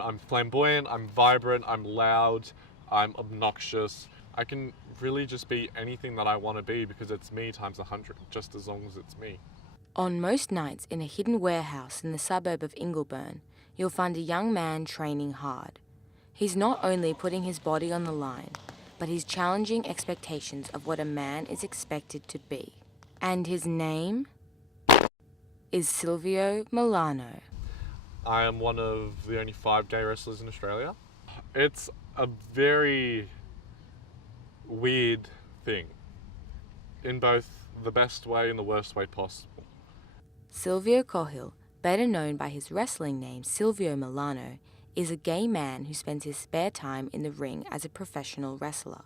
I'm flamboyant, I'm vibrant, I'm loud, I'm obnoxious. I can really just be anything that I want to be because it's me times 100, just as long as it's me. On most nights in a hidden warehouse in the suburb of Ingleburn, you'll find a young man training hard. He's not only putting his body on the line, but he's challenging expectations of what a man is expected to be. And his name is Silvio Milano. I am one of the only 5 gay wrestlers in Australia. It's a very weird thing, in both the best way and the worst way possible. Silvio Cohilj, better known by his wrestling name Silvio Milano, is a gay man who spends his spare time in the ring as a professional wrestler.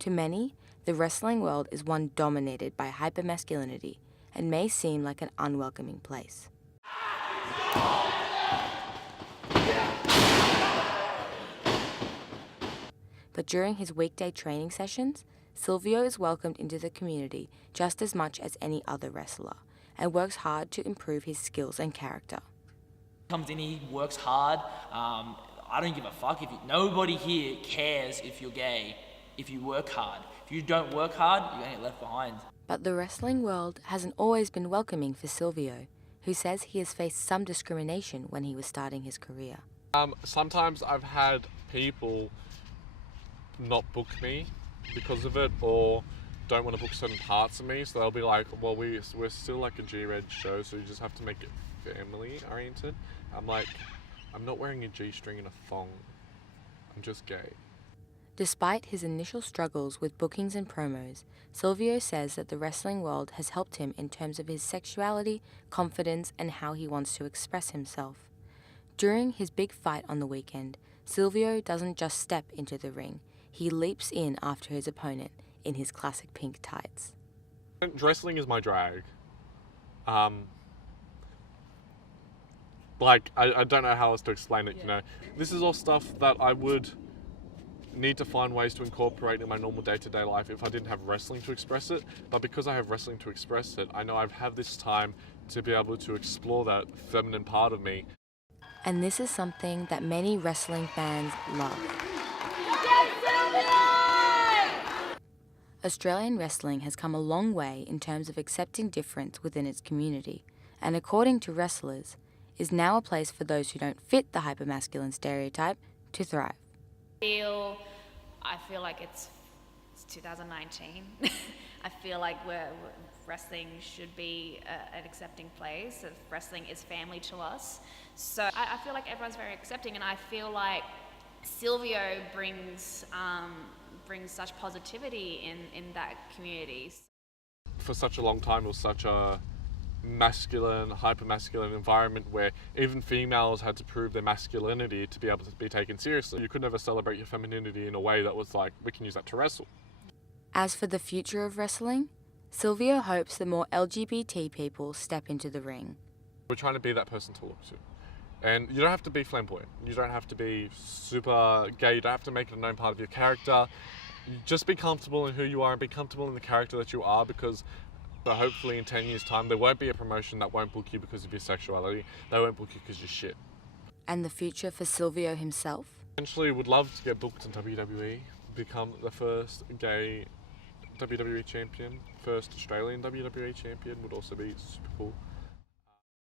To many, the wrestling world is one dominated by hypermasculinity and may seem like an unwelcoming place. But during his weekday training sessions, Silvio is welcomed into the community just as much as any other wrestler and works hard to improve his skills and character. Comes in, he works hard. I don't give a fuck. Nobody here cares if you're gay, if you work hard. If you don't work hard, you're gonna get left behind. But the wrestling world hasn't always been welcoming for Silvio, who says he has faced some discrimination when he was starting his career. Sometimes I've had people not book me because of it, or don't want to book certain parts of me, so they'll be like, well, we're still like a G-Red show, so you just have to make it family oriented. I'm like, I'm not wearing a G-string and a thong, I'm just gay. Despite his initial struggles with bookings and promos, Silvio says that the wrestling world has helped him in terms of his sexuality, confidence, and how he wants to express himself. During his big fight on the weekend, Silvio doesn't just step into the ring, he leaps in after his opponent in his classic pink tights. Wrestling is my drag. I don't know how else to explain it, you know. This is all stuff that I would need to find ways to incorporate in my normal day-to-day life if I didn't have wrestling to express it. But because I have wrestling to express it, I know I've had this time to be able to explore that feminine part of me. And this is something that many wrestling fans love. Australian wrestling has come a long way in terms of accepting difference within its community, and according to wrestlers, is now a place for those who don't fit the hypermasculine stereotype to thrive. I feel like it's 2019. I feel like wrestling should be an accepting place. Wrestling is family to us. So I feel like everyone's very accepting, and I feel like Silvio brings such positivity in that community. For such a long time, it was such a masculine, hyper-masculine environment where even females had to prove their masculinity to be able to be taken seriously. You could never celebrate your femininity in a way that was like, we can use that to wrestle. As for the future of wrestling, Silvio hopes that more LGBT people step into the ring. We're trying to be that person to look to. And you don't have to be flamboyant. You don't have to be super gay. You don't have to make it a known part of your character. You just be comfortable in who you are and be comfortable in the character that you are, because hopefully in 10 years' time, there won't be a promotion that won't book you because of your sexuality. They won't book you because you're shit. And the future for Silvio himself? Eventually, would love to get booked in WWE, become the first gay WWE champion, first Australian WWE champion would also be super cool.